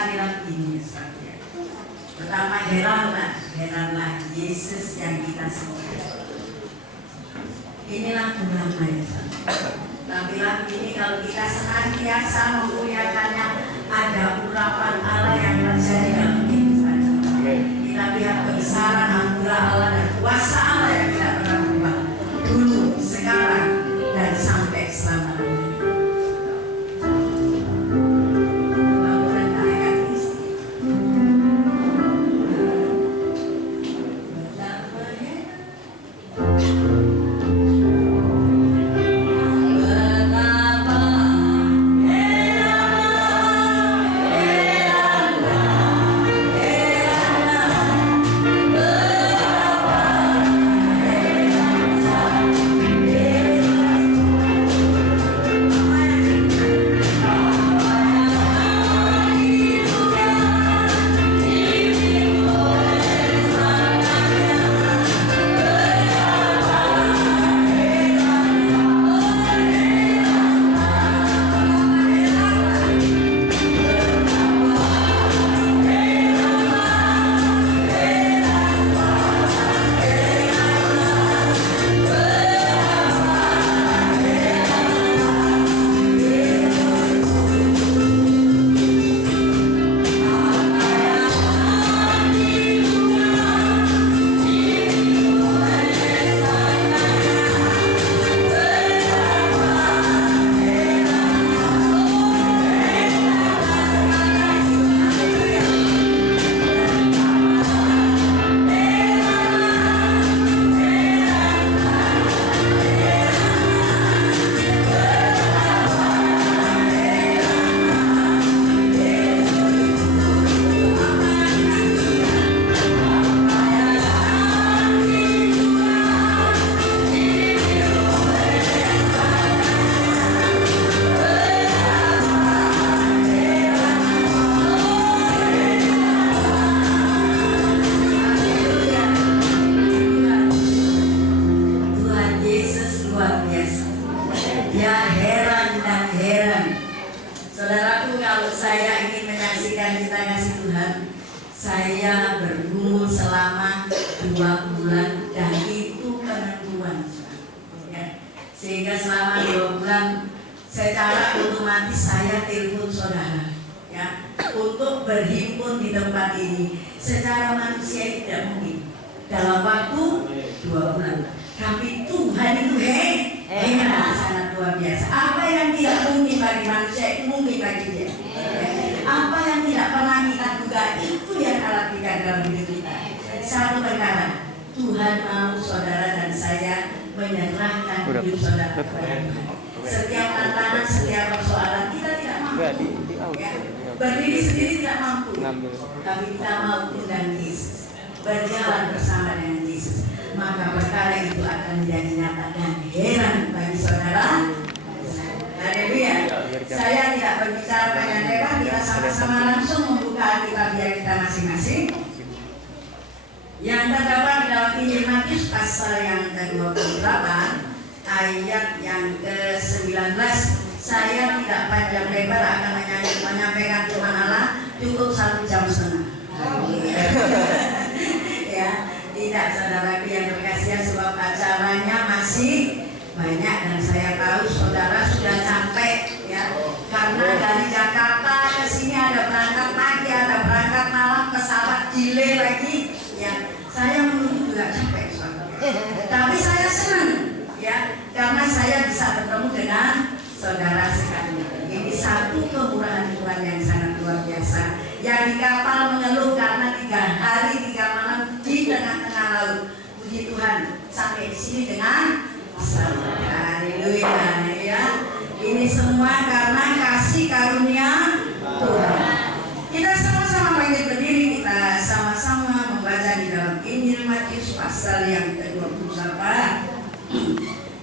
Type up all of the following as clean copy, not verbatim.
sekali lagi ini saudara. Pertama, heranlah Yesus yang kita sembah. Ini lagu lama ya saudara. Tapi lagu ini kalau kita senantiasa memuliakannya, ada urapan Allah yang terjadi dalam hidup kita. Kita lihat kebesaran anugerah Allah dan kuasa Allah yang tidak pernah berubah, dulu, sekarang, dan sampai selama-lamanya.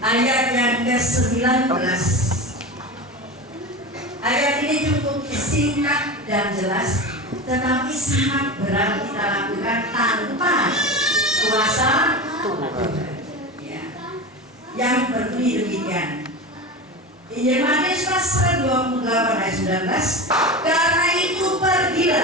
Ayat yang ke-19. Ayat ini cukup singkat dan jelas, tetapi sangat berat kita lakukan tanpa kuasa Tuhan. Ya. Yang berbunyi demikian. Injil Matius pasal 28 ayat 19. Karena itu pergilah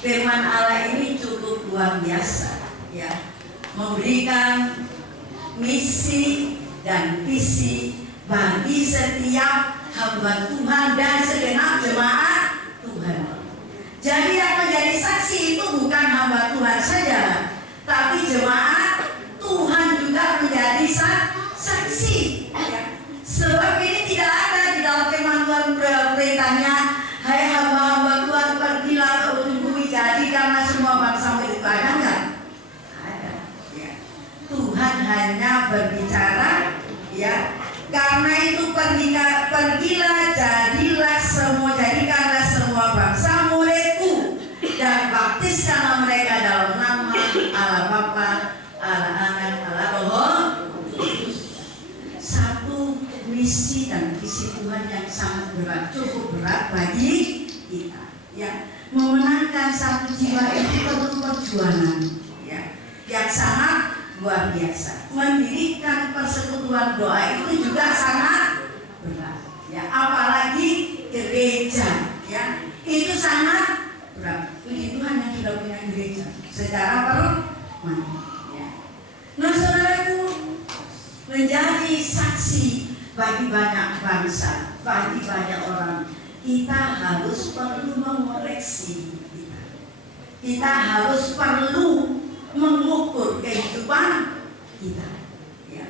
firman Allah ini cukup luar biasa, ya, memberikan misi dan visi bagi setiap hamba Tuhan dan segenap jemaat Tuhan. Jadi yang menjadi saksi itu bukan hamba Tuhan saja, tapi jemaat Tuhan juga menjadi saksi. Ya. Sebab ini tidak ada di dalam firman Tuhan perintahnya, hai hamba-hamba Tuhan, pergilah ke ujung bumi, jadikanlah semua bangsa itu. Ada enggak? Ada. Ya. Tuhan hanya berbicara, ya. Karena itu pergilah, jadilah semua, jadikanlah semua bangsa muridku dan baptiskanlah mereka dalam nama Allah Bapa, Allah Anak, Allah Roh Kudus. Satu misi dan visi Tuhan yang sangat berat, cukup berat bagi kita. Ya, memenangkan satu jiwa itu perlu perjuangan, ya, yang sangat luar biasa. Mendirikan persekutuan doa itu juga sangat berat, ya, apalagi gereja, ya, itu sangat berat. Puji Tuhan yang sudah punya gereja secara permanen, ya. Nah, saudaraku, menjadi saksi bagi banyak bangsa, bagi banyak orang, kita harus perlu mengoreksi kita. Kita harus perlu mengukur kehidupan kita, ya.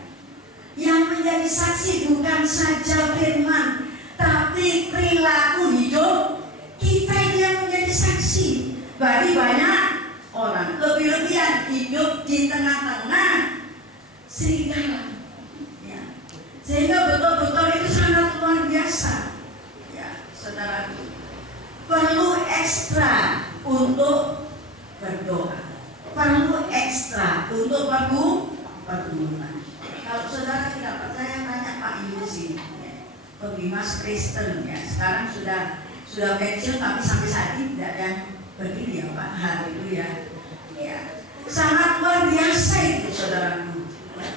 Yang menjadi saksi bukan saja firman, tapi perilaku hidup kita yang menjadi saksi bagi banyak orang. Lebih-lebihan hidup di tengah-tengah serigala, ya. Sehingga betul-betul itu sangat luar biasa, ya, saudaraku. Perlu ekstra untuk berdoa, perlu ekstra untuk pergumulan. Kalau saudara tidak percaya, tanya Pak Yusi, ya, pembimas Kristen, ya. Sekarang sudah pensiun, tapi sampai saat ini tidak ada yang berdiri, ya Pak. Haleluya, ya. Sangat luar biasa itu, saudaraku. Ya.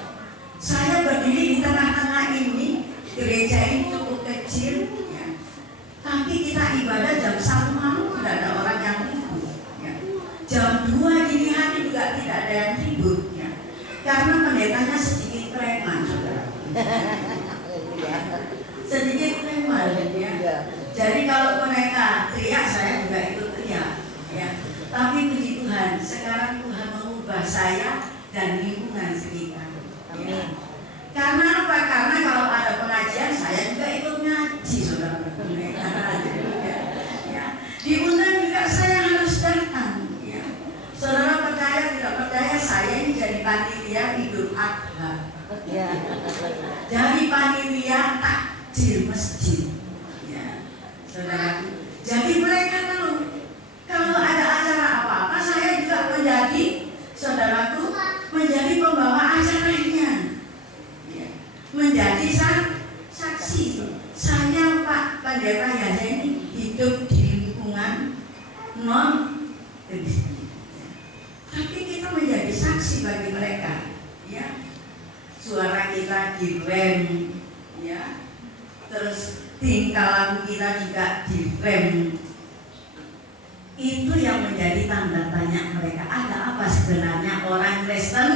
Saya berdiri di tengah-tengah ini, gereja ini cukup kecil, ya. Tapi kita ibadah jam 1 malam tidak ada orang yang ribut, ya. Jam 2 dini hari juga tidak ada yang ribut, ya. Karena pendetanya sedikit preman, saudara. Sedikit preman, ya. Jadi kalau mereka teriak, saya juga ikut teriak, ya. Tapi puji Tuhan, sekarang Tuhan mengubah saya dan lingkungan sekitar, ya. Karena apa? Karena kalau ada pengajian, saya juga ikut ngaji, saudara. Ya. Diundang juga saya harus datang, ya. Saudara percaya tidak percaya, saya ini jadi panitia Idul Adha, ya. Jadi panitia takjil masjid, ya, saudara. Jadi mereka tahu kalau ada acara apa-apa, saya juga menjadi, saudaraku, menjadi pembawa acaranya, ya. Menjadi saksi. Saya Pak Pendeta Yahya ini hidup di lingkungan non Kristen, tapi kita menjadi saksi bagi mereka, ya. Suara kita direm, ya. Terus tingkah laku kita juga direm. Itu yang menjadi tanda tanya mereka. Ada apa sebenarnya orang Kristen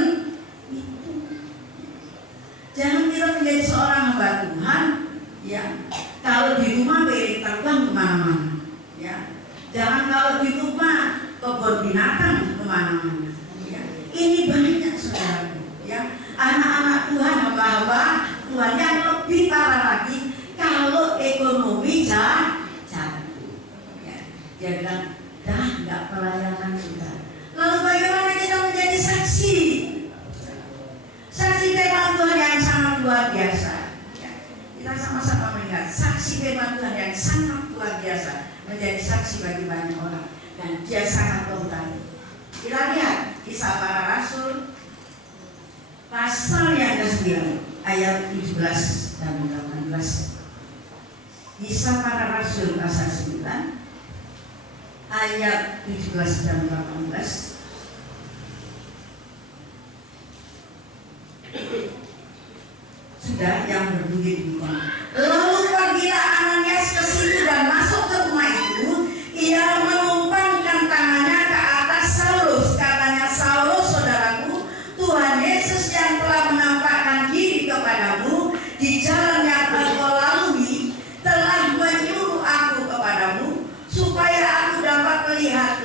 itu? Jangan kita menjadi seorang hamba Tuhan, ya, kalau di rumah piring terbang kemana-mana, ya. Jangan kalau di rumah kebun binatang kemana-mana, ya. Ini banyak, saudara, ya. Anak-anak Tuhan, hamba-hamba Tuhan yang lebih parah lagi kalau ekonomi jatuh, ya. Dia bilang, dah nggak pelayanan sudah. Lalu bagaimana kita menjadi saksi? Saksi firman Tuhan yang sangat luar biasa, ya. Kita sama-sama melihat saksi firman Tuhan yang sangat luar biasa menjadi saksi bagi banyak orang, dan dia sangat otentik. Kita lihat Kisah Para Rasul pasal yang ke-9 ayat 17 dan 18. Kisah Para Rasul pasal 9 ayat 17 dan 18. Sudah, yang berbunyi demikian. Lalu pergilah Ananias ke situ dan masuk ke rumah itu. Ia menumpangkan tangannya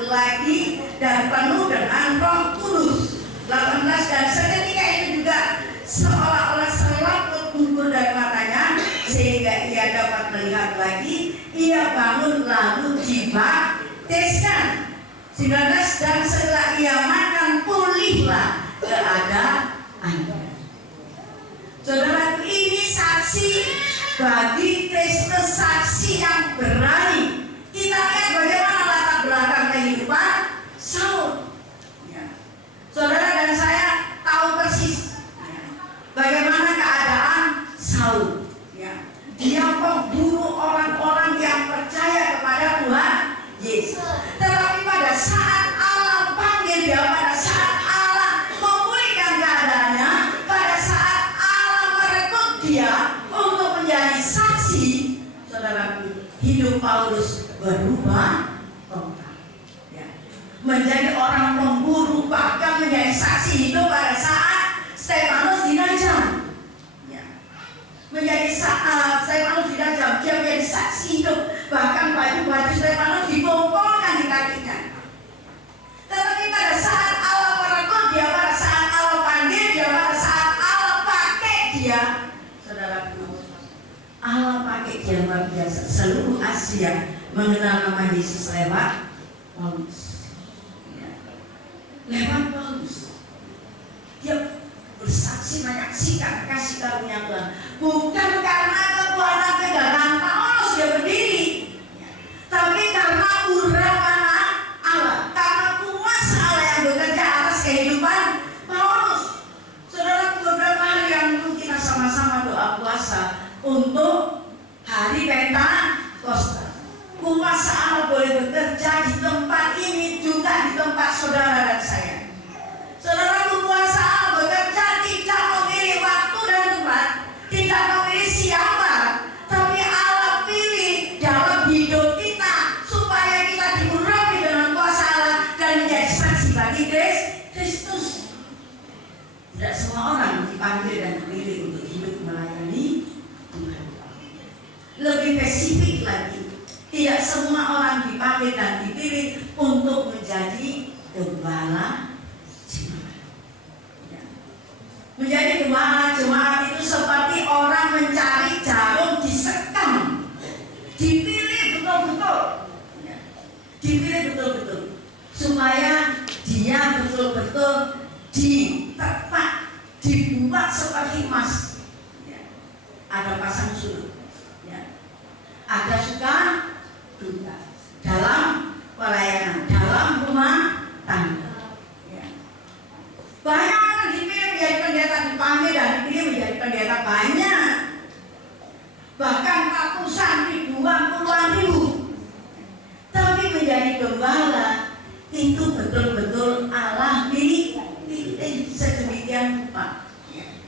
lagi dan penuh dengan Roh Kudus. 18, dan seketika itu juga seolah-olah selaput gugur dari matanya sehingga ia dapat melihat lagi. Ia bangun lalu dibaptiskan. 19, dan setelah ia makan pulihlah keadaannya. Saudara, ini saksi bagi Kristus, saksi yang berani. Kita lihat bagaimana latar belakang kehidupan Saul. Ya. Saudara dan saya tahu persis bagaimana keadaan Saul. Ya. Dia memburu orang-orang yang percaya kepada Tuhan Yesus. Tetapi pada saat Allah panggil dia, pada saat Allah memulihkan keadaannya, pada saat Allah merekrut dia untuk menjadi saksi, saudaraku, hidup Paulus berubah total. Ya. Menjadi orang pemburu, bahkan menjadi saksi hidup pada saat Stefanus dinajam. Ya. Menjadi Stefanus dinajam, dia menjadi saksi hidup. Bahkan baju Stefanus dibongkongkan di kakinya. Tetapi pada saat Allah merekrut dia, pada saat Allah panggil dia, pada saat Allah pakai dia, saudaraku, Allah pakai dia luar biasa. Seluruh Asia mengenal nama Yesus lewat Paulus. Ya. Lewat Paulus, dia bersaksi menyaksikan kasih karunia Tuhan. Bukan karena kekuatan kedatangan Paulus dia berdiri, tapi karena urapan Allah, karena kuasa Allah yang bekerja atas kehidupan Paulus. Saudara, beberapa hari yang lalu kita sama-sama doa puasa untuk hari Pentakosta. Kuasa Allah boleh bekerja di tempat ini, juga di tempat saudara dan saya. Saudara, kuasa Allah bekerja tidak memilih waktu dan tempat, tidak memilih siapa, tapi Allah pilih dalam hidup kita supaya kita diurapi dengan kuasa Allah dan menjadi saksi bagi Kristus. Tidak semua orang dipanggil dan dipilih untuk hidup melayani Tuhan. Lebih spesifik lagi, tidak semua orang dipanggil dan dipilih untuk menjadi gembala jemaat. Ya. Menjadi gembala jemaat itu seperti orang mencari jarum disekam. Dipilih betul-betul. Ya. Dipilih betul-betul supaya dia betul-betul ditepak, dibuat seperti emas. Ya. Ada pasang surut. Ya. Ada suka duka dalam pelayanan, dalam rumah tangga. Ya. Banyak orang dipilih menjadi pendeta, dipanggil dan dipilih menjadi pendeta banyak. Bahkan ratusan, ribuan, puluhan ribu. Tapi menjadi gembala itu betul-betul Allah pilih sedemikian rupa. Ya.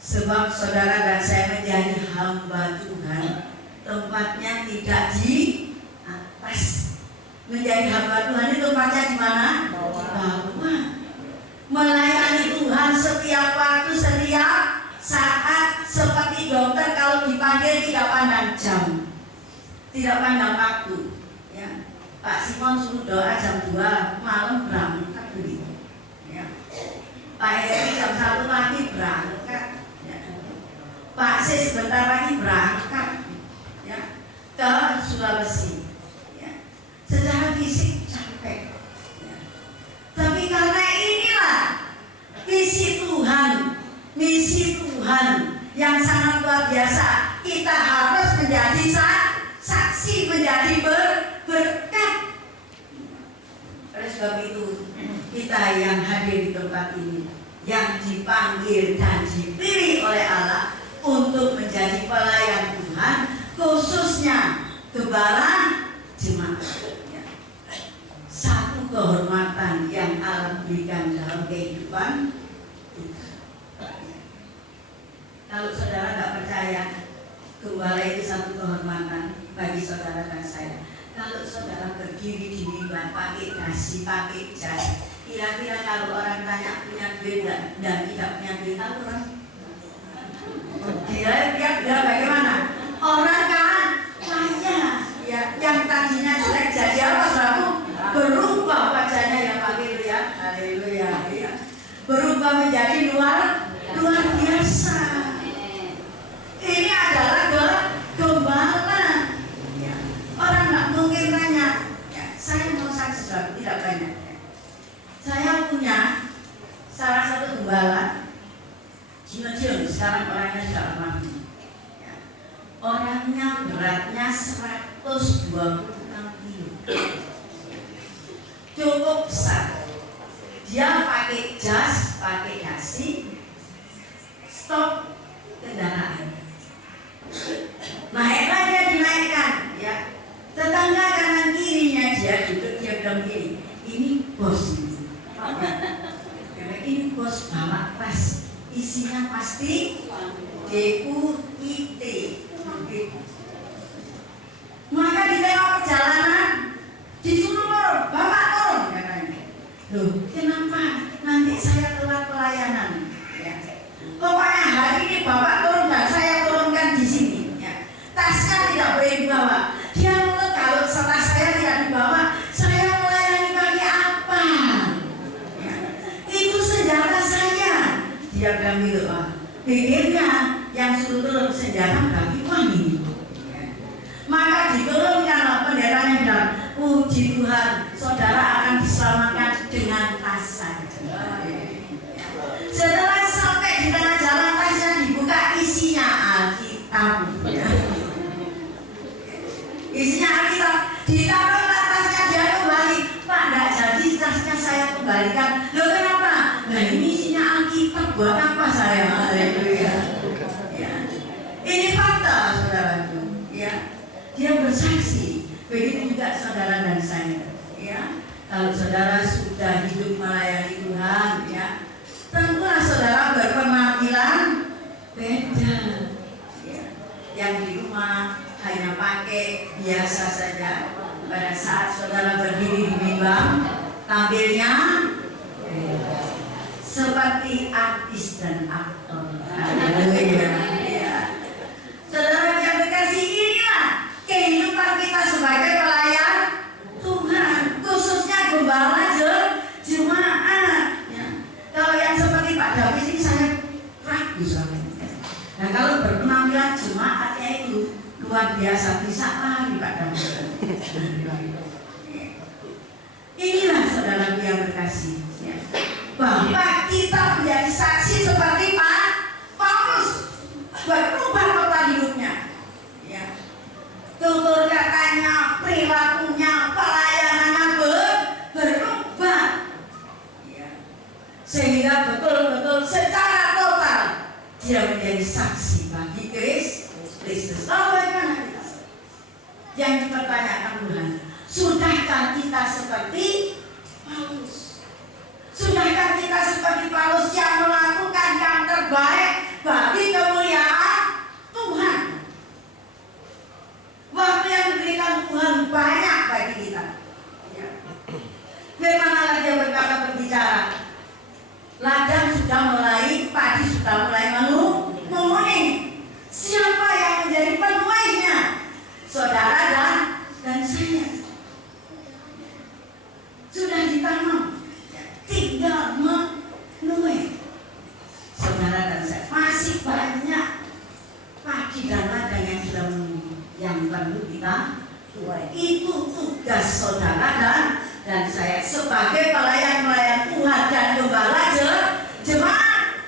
Sebab saudara dan saya menjadi hamba Tuhan, tempatnya tidak di atas. Menjadi hamba Tuhan itu tempatnya di mana? Di bawah. Melayani Tuhan setiap waktu, setiap saat, seperti dokter kalau dipanggil tidak pandang jam, tidak pandang waktu. Ya. Pak Simon suruh doa jam 2 malam berangkat begitu. Ya. Pak Heri jam 1 pagi berangkat. Ya. Pak C sebentar lagi berangkat. Ya, ke Sulawesi. Ya. Secara fisik capek. Ya. Tapi karena inilah misi Tuhan yang sangat luar biasa, kita harus menjadi saksi, menjadi berkat. Oleh sebab itu, kita yang hadir di tempat ini, yang dipanggil dan dipilih oleh Allah untuk menjadi pelayan Tuhan, khususnya gembala jemaat. Ya. Satu kehormatan yang Allah berikan dalam kehidupan kita. Kalau saudara tidak percaya, gembala itu satu kehormatan bagi saudara dan saya. Kalau saudara berdiri di mimbar pakai dasi, pakai jas, kira-kira kalau orang tanya punya duit dan tidak punya duit, tahu orang? Dia bagaimana? Orang kan kaya, ya, yang tadinya jelek jadi apa, saudaraku? Berubah. bertambah menjadi luar biasa. Ini adalah gembala. Ya. Orang nggak mungkin tanya, ya, saya mau saksi sesuatu, tidak banyak. Ya. Saya punya salah satu gembala, Jino, sekarang orangnya sudah almarhum. Ya. Orangnya beratnya 126 kilo, cukup besar. Dia pakai jas, pakai dasi, stop kendaraan. Naiklah dia dinaikkan, ya. Tetangga kanan kirinya dia duduk, dia bilang gini, ini bos ini. Ini bos bawa tas, isinya pasti DUIT. Maka di tengah perjalanan disuruh turun, bapak turun katanya. Loh, kenapa? Nanti saya telat pelayanan. Ya. Pokoknya hari ini bapak turun dan saya turunkan di sini. Ya. Tasnya tidak boleh dibawa. Dia menurut kalau setelah saya tidak dibawa, saya melayani pakai apa? Ya. Itu senjata saya. Dia bilang gitu, Pak. Pikirnya yang suruh turun senjata bagi wangi. Ya. Maka diturunkan penderanya bilang, puji Tuhan, saudara akan diselamatkan dengan tas saja. Setelah sampai di tengah jalan, tasnya dibuka, isinya Alkitab. Isinya Alkitab, ditaruh tasnya, dia kembali. Pak, enggak jadi tasnya saya kembalikan. Loh kenapa? Nah ini isinya Alkitab, buat apa saya? Haleluya. Ya. Ini fakta, saudaraku. Ya. Dia bersaksi. Begitu juga saudara dan saya. Ya. Kalau saudara sudah hidup melayani Tuhan, ya, tentulah saudara berpenampilan beda. Ya. Yang di rumah hanya pakai biasa saja. Pada saat saudara berdiri di mimbar, tampilnya seperti artis dan aktor. Ya. Saudara yang berkasih, inilah kehidupan kita sebagai pelayan Tuhan, khususnya gembala jemaat. Ya. Kalau yang seperti Pak David ini saya ragu soalnya. Nah kalau berpenampilan jemaatnya itu luar biasa, bisa lari Pak David. Inilah saudara yang berkasih, ya, bahwa kita menjadi saksi seperti Pak Paulus, berubah total hidupnya. Ya. Tutur katanya, perilakunya, pelayanannya berubah, ya. Sehingga betul-betul secara total dia menjadi saksi bagi Kristus. Oh, bagaimana kita? Yang dipertanyakan Tuhan, sudahkah kita seperti Paulus? Sudahkah kita seperti Paulus yang melakukan yang terbaik bagi kemuliaan Tuhan? Waktu yang diberikan Tuhan banyak bagi kita. Ya. Bagaimana dia berbicara? Ladang sudah mulai, padi sudah mulai menguning. Siapa yang menjadi penuainya? Saudara dan saya. Sudah ditanam, tinggal menuai. Saudara dan saya, masih banyak padi dan ladang yang sudah menunggu, yang perlu kita tuai. Itu tugas saudara dan saya sebagai pelayan Tuhan dan gembala jemaat.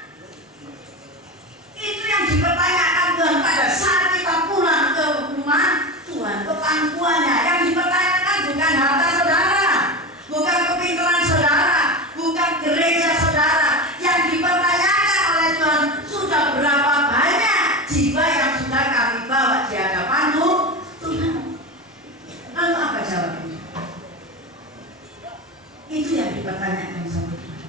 Itu yang dipertanyakan Tuhan pada saat kita pulang ke rumah Tuhan, ke pangkuannya. Yang dipertanyakan bukan harta saudara, bukan kepintaran saudara, bukan gereja saudara. Yang dipertanyakan oleh Tuhan, sudah berapa banyak jiwa yang sudah kami bawa di hadapan Tuhan. Lalu apa jawabnya? Itu yang dipertanyakan sama Tuhan.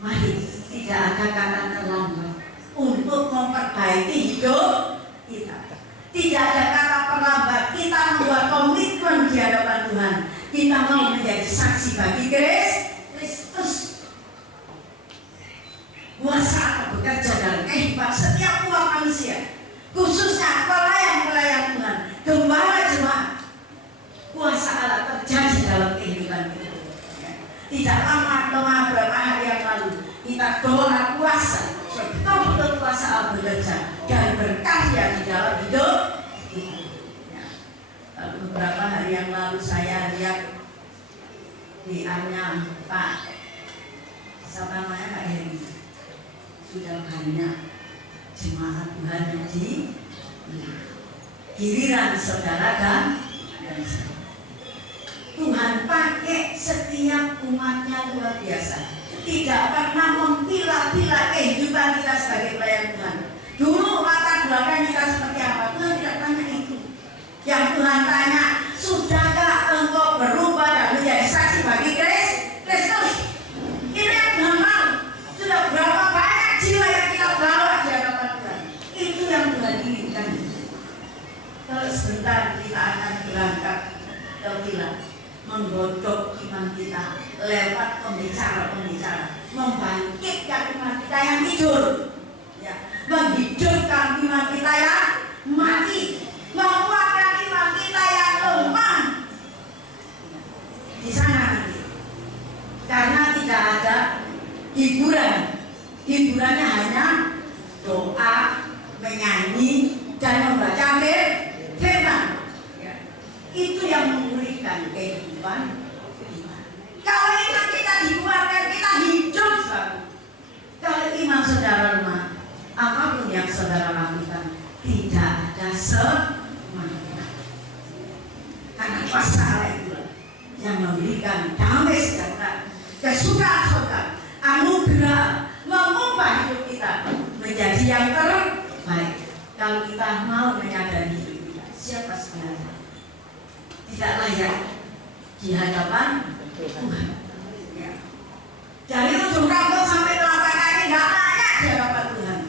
Mari, tidak ada kata terlambat untuk memperbaiki hidup kita. Tidak ada kata terlambat. Kita membuat komitmen di hadapan Tuhan. Kita mau menjadi saksi bagi Kristus. Kuasa Allah bekerja dalam kehidupan setiap umat manusia, khususnya pelayan Tuhan, gembala jemaat. Kuasa Allah terjadi dalam kehidupan kita. Tidak lama beberapa hari yang lalu kita doa puasa, betul-betul puasa Allah bekerja dan berkarya di dalam hidup kita. Ya. Beberapa hari yang lalu saya lihat WA-nya Pak, siapa namanya, Pak Heri, sudah banyak jemaat Tuhan yang di giliran saudara dan saya. Tuhan pakai setiap umatnya luar biasa. Tidak pernah mempilah-pilah kehidupan kita sebagai pelayan Tuhan. Dulu latar belakang kita seperti apa? Tuhan tidak tanya itu. Yang Tuhan tanya, sudahkah engkau berubah dan menjadi saksi bagi Kristus? Ini yang Tuhan mau. Sudah berapa banyak jiwa yang kita bawa di hadapan Tuhan. Itu yang Tuhan inginkan. Kalau sebentar kita akan berangkat ke villa, menggodok iman kita lewat pembicara-pembicara, membangkitkan iman kita yang tidur, ya, menghidupkan iman kita yang mati, menguatkan iman kita yang lemah di sana nanti. Karena tidak ada hiburannya hanya doa, menyanyi, dan membaca firman. Itu yang memulihkan kehidupan iman. Kalau iman kita dikuatkan, kita hidup selalu. Kalau iman saudara lemah, apapun yang saudara lakukan tidak ada semangat. Karena kuasa Allah itu yang memberikan damai sejahtera, kesukaan saudara, anugerah, mengubah hidup kita menjadi yang terbaik. Kalau kita mau menyadari hidup kita, siapa sebenarnya tidak layak di hadapan Tuhan. Ya. Dari ujung rambut sampai telapak kaki tidak layak di hadapan Tuhan.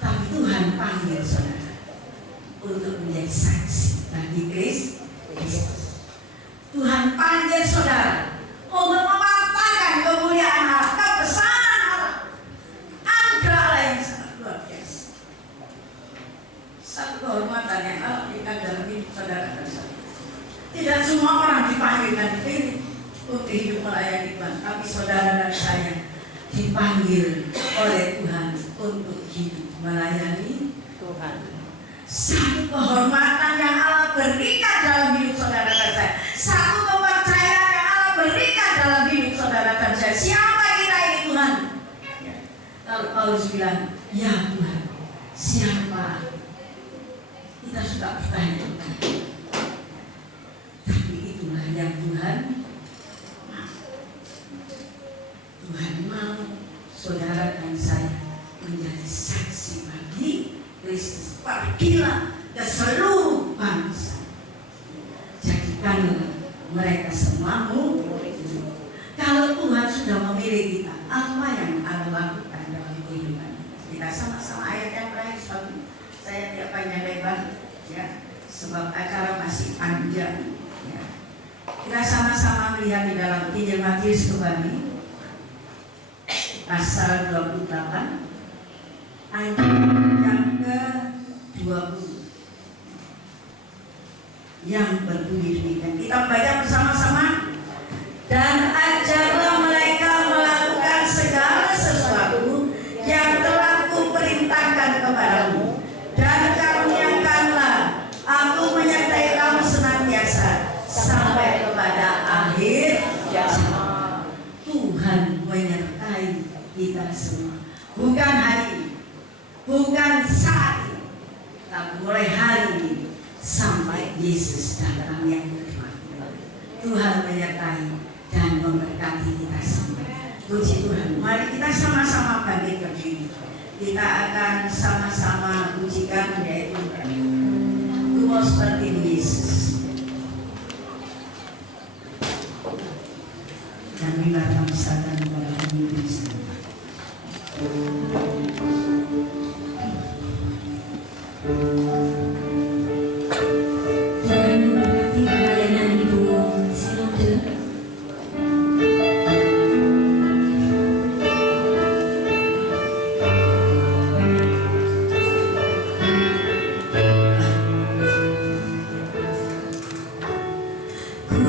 Tapi Tuhan panggil saudara untuk menjadi saksi bagi Kristus. Tuhan panggil saudara untuk mewartakan kemuliaan Allah, kebesaran Allah, anugerah Allah yang sangat luar biasa. Satu kehormatan yang Allah berikan dalam hidup saudara dan saya. Tidak semua orang dipanggil dan dipilih untuk hidup melayani Tuhan, tapi saudara dan saya dipanggil oleh Tuhan untuk hidup melayani Tuhan. Satu kehormatan yang Allah berikan dalam hidup saudara dan saya, satu kepercayaan yang Allah berikan dalam hidup saudara dan saya. Siapa kita ini Tuhan? Ya. Lalu Paulus bilang, ya Tuhan, siapa? Kita suka bertanya. Tapi itulah yang Tuhan mau saudara dan saya menjadi saksi bagi Kristus. Pergilah ke seluruh bangsa, jadikanlah mereka semua murid. Kalau Tuhan sudah memilih kita, apa yang akan lakukan dalam kehidupan kita? Sama-sama ayat yang terakhir, saya tidak panjang lebar, ya, sebab acara masih panjang. Kita sama-sama melihat di dalam Injil Matius kembali pasal 28 ayat yang ke-20 yang berbunyi demikian. Kita baca bersama-sama. Dan ajarlah mereka melakukan segala sesuatu yang telah kuperintahkan kepadamu, dan karuniakanlah aku menyertai kamu senantiasa sampai kepada akhir zaman. Tuhan menyertai kita semua, bukan hari ini, bukan saat ini, tapi mulai hari ini sampai Yesus datang yang kedua. Tuhan menyertai dan memberkati kita semua. Puji Tuhan. Mari kita sama-sama bangkit berdiri. Kita akan sama-sama pujikan, yaitu Ku mau seperti Yesus. Kami bangsakan kepada Indonesia. Tuhan memberkati pelayanan Ibu Sinode. Ku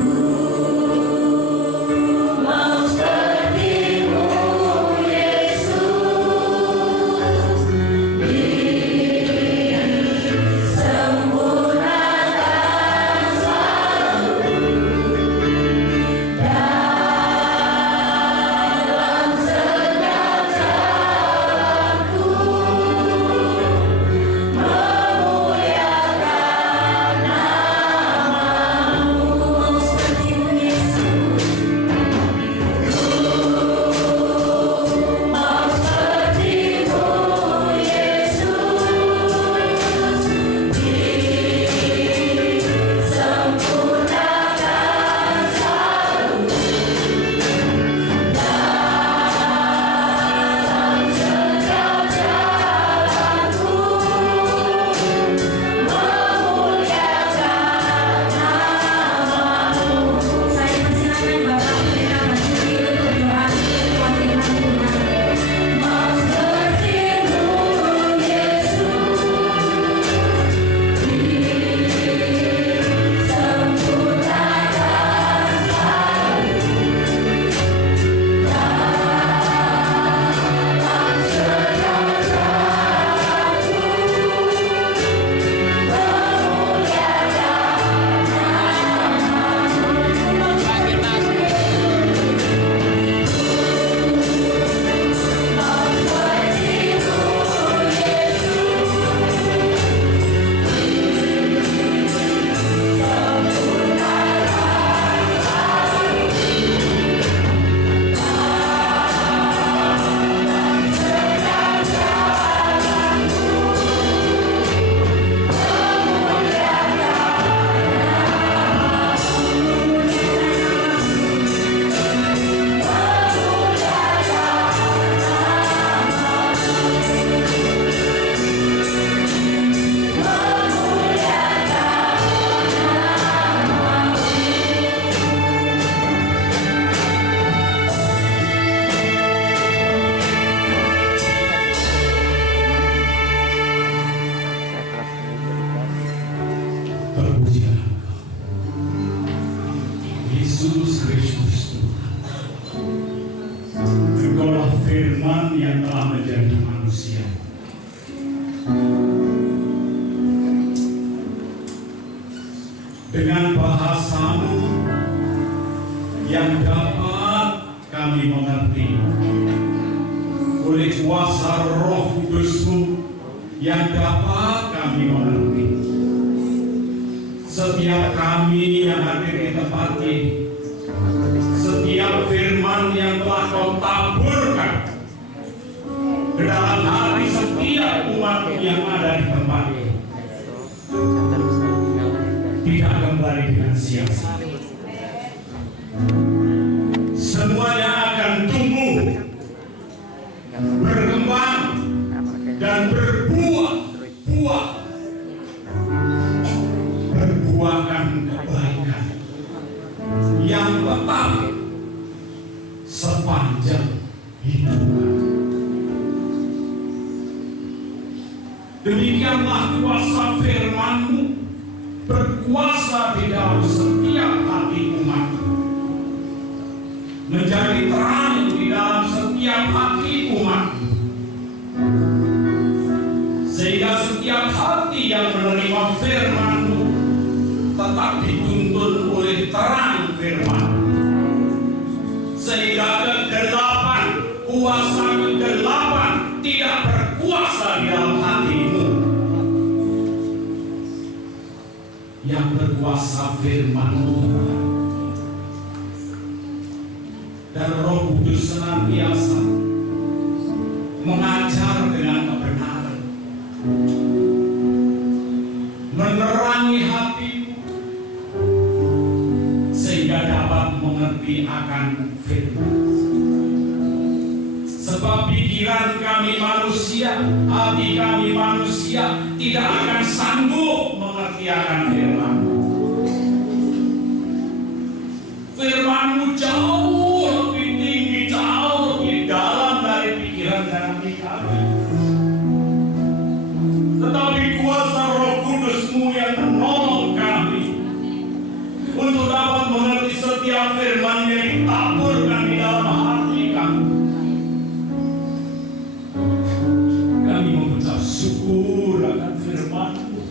Yesus Kristus Tuhan, Engkaulah firman yang telah menjadi manusia. Dengan bahasamu yang dapat kami mengerti, oleh kuasa Roh Kudus-Mu yang dapat kami mengerti. Setiap kami yang hadir di tempat ini, setiap firman yang telah Kau taburkan ke dalam hati setiap umat yang ada di tempat ini, tidak kembali dengan sia-sia. Semuanya akan tumbuh, berkembang, dan berbuah-buah, berbuahkan kebaikan yang tetap sepanjang hidup. Demikianlah kuasa firman-Mu berkuasa di dalam setiap hati umat, menjadi terang di dalam setiap hati umat, sehingga setiap hati yang menerima firman-Mu tetap dituntun oleh terang firman, sehingga kegelapan, kuasa kegelapan tidak berkuasa di dalam hatimu. Yang berkuasa firman-Mu, dan Roh Kudus senantiasa mengajar dengan kebenaran, menerangi hatimu, sehingga dapat mengerti akan firman. Sebab pikiran kami manusia, hati kami manusia tidak akan sanggup mengerti akan firman. Firman-Mu jauh lebih tinggi, jauh lebih dalam dari pikiran dan hati kami. Tetapi kuasa Roh Kudus-Mu yang menolong kami untuk dapat mengerti setiap firman yang ditaburkan di dalam hati kami. Kami mengucap syukur akan firman-Mu.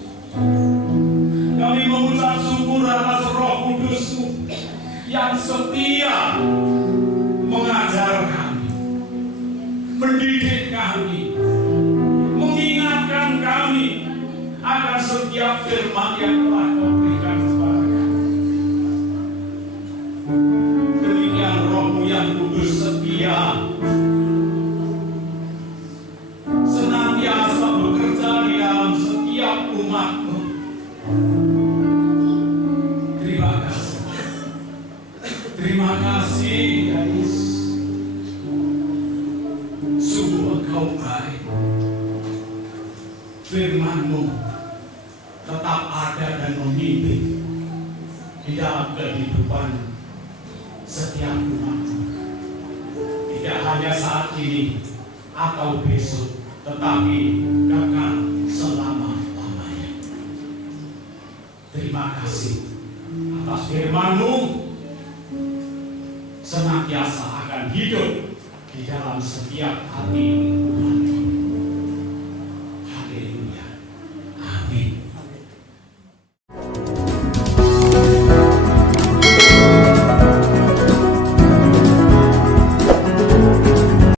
Kami mengucap syukur atas Roh Kudus-Mu yang setia mengajar kami, mendidik kami, mengingatkan kami akan setiap firman yang telah Kau berikan kepada kami. Demikian Roh-Mu yang kudus setia senantiasa bekerja di dalam setiap umat-Mu. Terima kasih ya Yesus. Sungguh Engkau baik. Firman-Mu tetap ada dan memimpin di dalam kehidupan setiap umat-Mu. Tidak hanya saat ini atau besok, tetapi kekal selama-lamanya. Terima kasih atas firman-Mu senantiasa akan hidup di dalam setiap hati umat.